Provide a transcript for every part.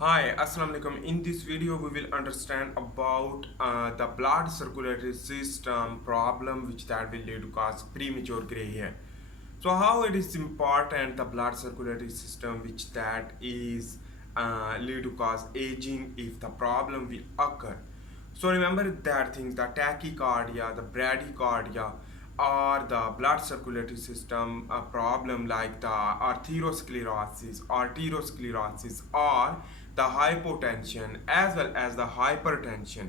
Hi, Assalamu alaikum. In this video, we will understand about the blood circulatory system problem which that will lead to cause premature gray hair. So how it is important the blood circulatory system which that is lead to cause aging if the problem will occur. So remember that things, the tachycardia, the bradycardia, or the blood circulatory system a problem like the arteriosclerosis, or the hypotension as well as the hypertension.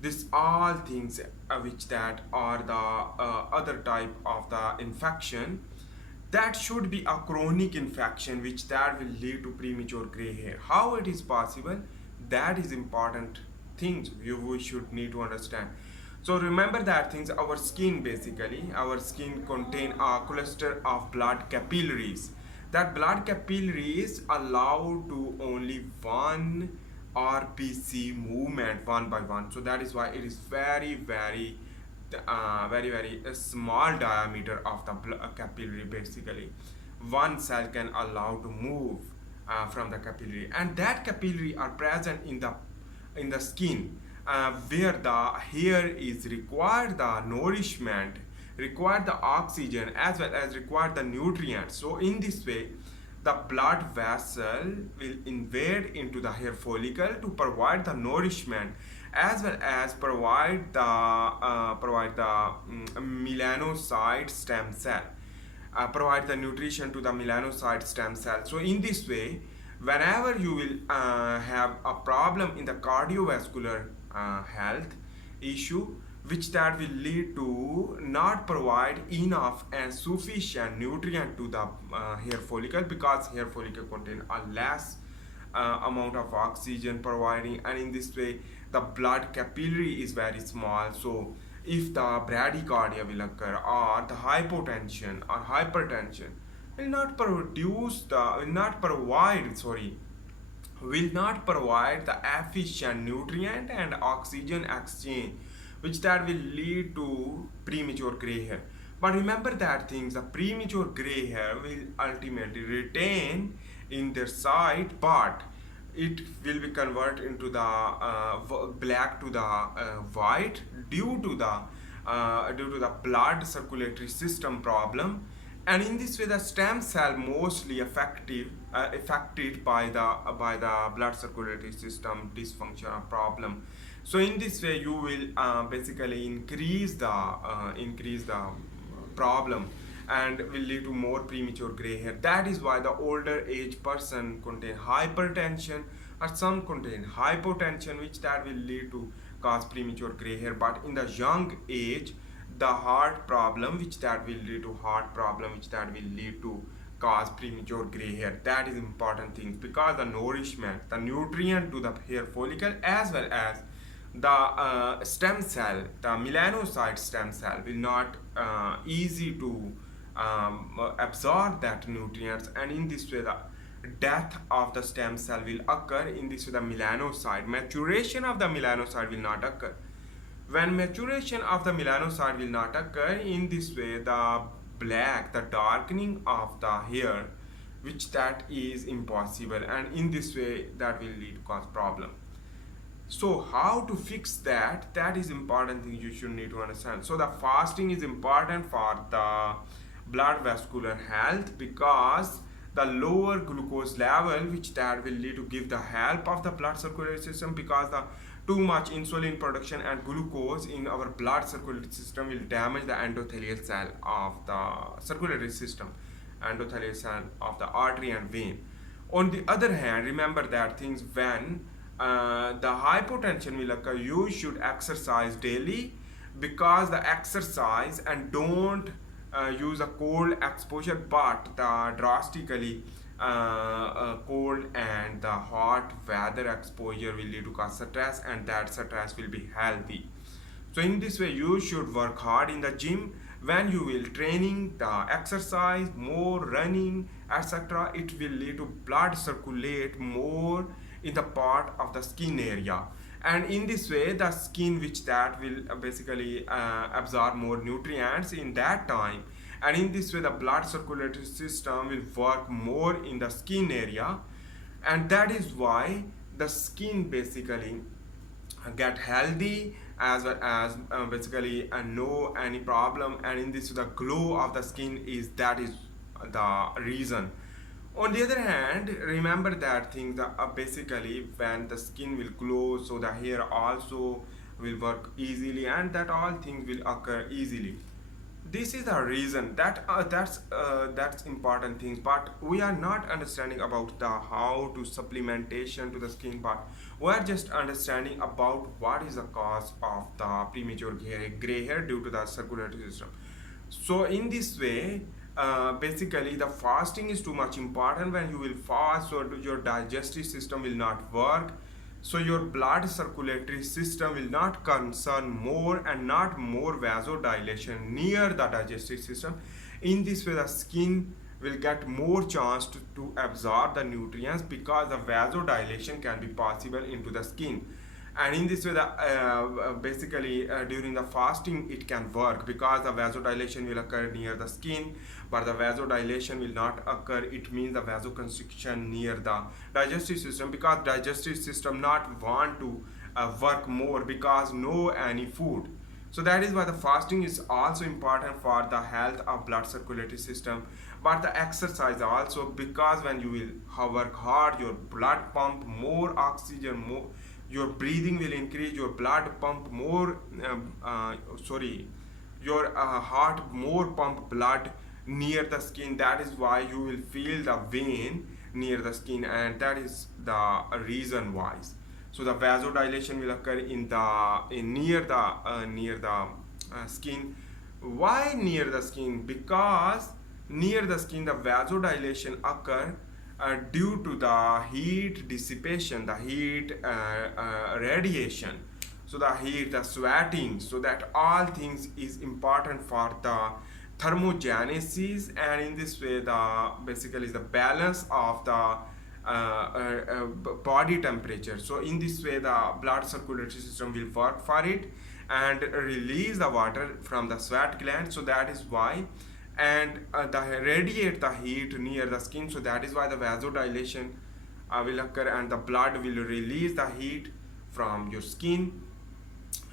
These all things which that are the other type of the infection that should be a chronic infection which that will lead to premature gray hair. How it is possible? That is important things we should need to understand. So remember that things, our skin, basically our skin contain a cluster of blood capillaries. That blood capillaries allow to only one RPC movement one by one. So that is why it is very small diameter of the capillary. Basically one cell can allow to move from the capillary, and that capillary are present in the skin, where the hair is required the nourishment, require the oxygen as well as require the nutrients. So in this way the blood vessel will invade into the hair follicle to provide the nourishment as well as provide the melanocyte stem cell, provide the nutrition to the melanocyte stem cell. So in this way, whenever you will have a problem in the cardiovascular health issue, which that will lead to not provide enough and sufficient nutrient to the hair follicle, because hair follicle contain a less amount of oxygen providing, and in this way the blood capillary is very small. So if the bradycardia will occur, or the hypotension or hypertension will not provide the efficient nutrient and oxygen exchange, which that will lead to premature gray hair. But remember that things, the premature gray hair will ultimately retain in their side, but it will be converted into the black to the white due to the blood circulatory system problem. And in this way the stem cell mostly affected by the blood circulatory system dysfunction or problem. So in this way you will basically increase the problem and will lead to more premature gray hair. That is why the older age person contain hypertension, or some contain hypotension, which that will lead to cause premature gray hair. But in the young age, the heart problem, which that will lead to heart problem, which that will lead to cause premature gray hair. That is important things, because the nourishment, the nutrient to the hair follicle as well as the stem cell, the melanocyte stem cell will not easy to absorb that nutrients, and in this way the death of the stem cell will occur. In this way the melanocyte maturation of the melanocyte will not occur. When maturation of the melanocyte will not occur, in this way the darkening of the hair, which that is impossible, and in this way that will lead to cause problem. So how to fix that? That is important thing you should need to understand. So the fasting is important for the blood vascular health, because the lower glucose level, which that will lead to give the help of the blood circulatory system, because the too much insulin production and glucose in our blood circulatory system will damage the endothelial cell of the circulatory system, endothelial cell of the artery and vein. On the other hand, remember that things, when the hypotension will occur, you should exercise daily, because the exercise, and don't use a cold exposure, but the drastically cold and the hot weather exposure will lead to cause stress, and that stress will be healthy. So in this way you should work hard in the gym. When you will training the exercise more, running, etc., it will lead to blood circulate more in the part of the skin area, and in this way the skin, which that will basically absorb more nutrients in that time, and in this way the blood circulatory system will work more in the skin area. And that is why the skin basically get healthy, as well as basically no any problem, and in this the glow of the skin is the reason. On the other hand, remember that thing that basically when the skin will glow, so the hair also will work easily, and that all things will occur easily. This is the reason that that's important things, but we are not understanding about the how to supplementation to the skin part. We are just understanding about what is the cause of the premature gray hair due to the circulatory system. So in this way, basically the fasting is too much important. When you will fast, so your digestive system will not work, so your blood circulatory system will not concern more and not more vasodilation near the digestive system. In this way the skin will get more chance to absorb the nutrients, because the vasodilation can be possible into the skin. And in this way the basically during the fasting it can work, because the vasodilation will occur near the skin, but the vasodilation will not occur, it means the vasoconstriction near the digestive system, because digestive system not want to work more because no any food. So that is why the fasting is also important for the health of blood circulatory system. But the exercise also, because when you will work hard, your blood pump more oxygen, more your breathing will increase, your blood pump more your heart more pump blood near the skin. That is why you will feel the vein near the skin, and that is the reason why. So the vasodilation will occur near the skin. Why near the skin? Because near the skin the vasodilation occur due to the heat dissipation, the heat radiation, so the heat, the sweating, so that all things is important for the thermogenesis, and in this way the basically the balance of the body temperature. So in this way the blood circulatory system will work for it and release the water from the sweat gland. So that is why, and the radiate the heat near the skin, so that is why the vasodilation will occur, and the blood will release the heat from your skin,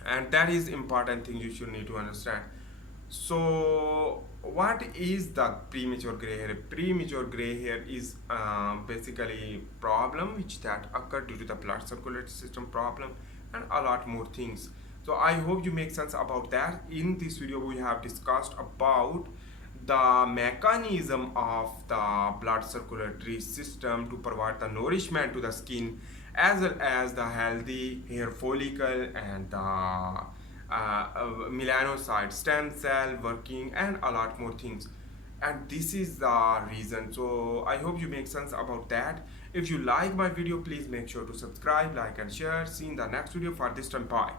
and that is important thing you should need to understand. So what is the premature gray hair? Premature gray hair is basically problem which that occur due to the blood circulatory system problem and a lot more things. So I hope you make sense about that. In this video we have discussed about the mechanism of the blood circulatory system to provide the nourishment to the skin, as well as the healthy hair follicle and the melanocyte stem cell working and a lot more things. And this is the reason. So I hope you make sense about that. If you like my video, please make sure to subscribe, like and share. See you in the next video. For this time, bye.